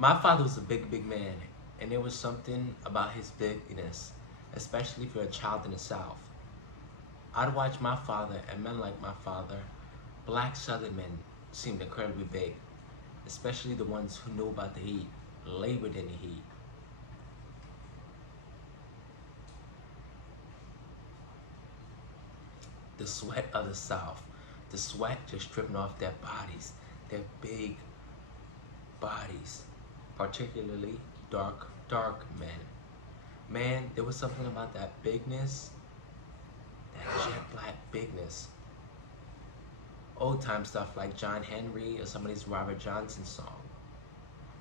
My father was a big man, and there was something about his bigness, especially if you're a child in the South. I'd watch my father and men like my father. Black Southern men seemed incredibly big, especially the ones who knew about the heat, labored in the heat. The sweat of the South, the sweat just dripping off their bodies, their big bodies, particularly dark men. Man, there was something about that bigness, that jet black bigness. Old time stuff like John Henry or somebody's Robert Johnson song.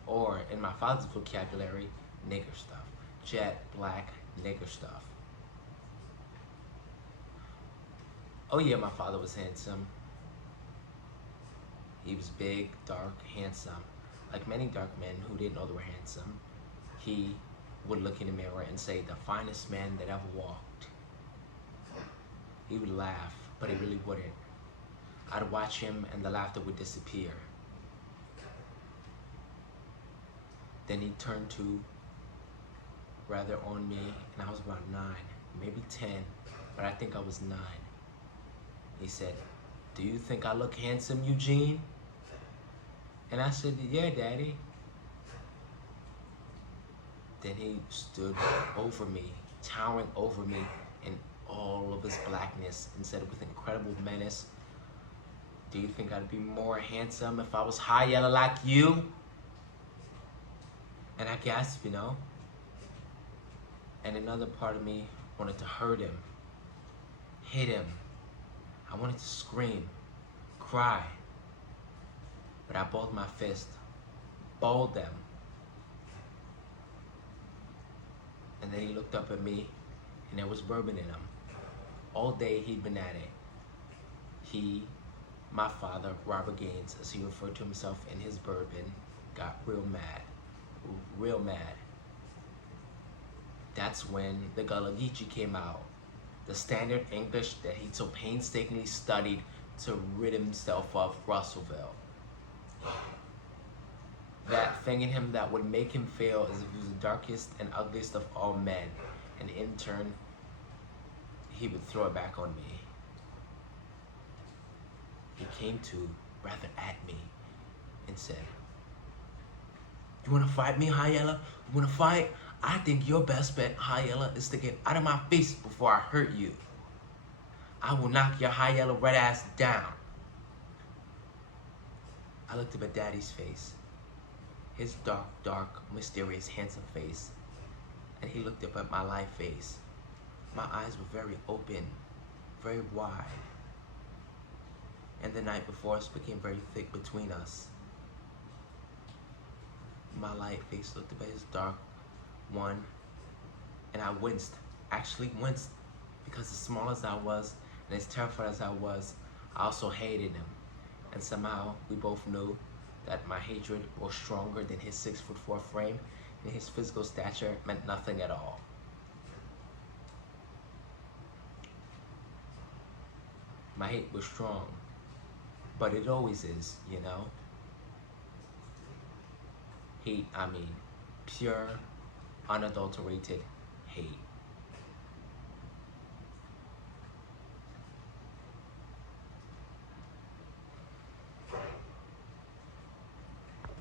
Or in my father's vocabulary, nigger stuff. Jet black nigger stuff. Oh yeah, my father was handsome. He was big, dark, handsome. Like many dark men who didn't know they were handsome, he would look in the mirror and say, the finest man that ever walked. He would laugh, but he really wouldn't. I'd watch him and the laughter would disappear. Then he'd turn to rather on me, and I was about 9, maybe 10, but I think I was 9. He said, do you think I look handsome, Eugene? And I said, yeah, Daddy. Then he stood over me, towering over me in all of his blackness, and said with incredible menace, do you think I'd be more handsome if I was high yellow like you? And I gasped, you know? And another part of me wanted to hurt him, hit him. I wanted to scream, cry. But I balled my fist, balled them. And then he looked up at me, and there was bourbon in him. All day he'd been at it. He, my father, Robert Gaines, as he referred to himself in his bourbon, got real mad, real mad. That's when the Gullah Geechee came out, the standard English that he so painstakingly studied to rid himself of Russellville. That thing in him that would make him feel as if he was the darkest and ugliest of all men, and in turn, he would throw it back on me. He came to, rather at me, and said, you wanna fight me, High Yellow? You wanna fight? I think your best bet, High Yellow, is to get out of my face before I hurt you. I will knock your High Yellow red ass down. I looked up at Daddy's face, his dark, mysterious, handsome face, and he looked up at my live face. My eyes were very open, very wide, and the night before us became very thick between us. My light face looked up at his dark one, and I winced, actually winced, because as small as I was, and as terrified as I was, I also hated him. And somehow, we both knew that my hatred was stronger than his 6'4" frame, and his physical stature meant nothing at all. My hate was strong, but it always is, you know? Hate, I mean, pure, unadulterated hate.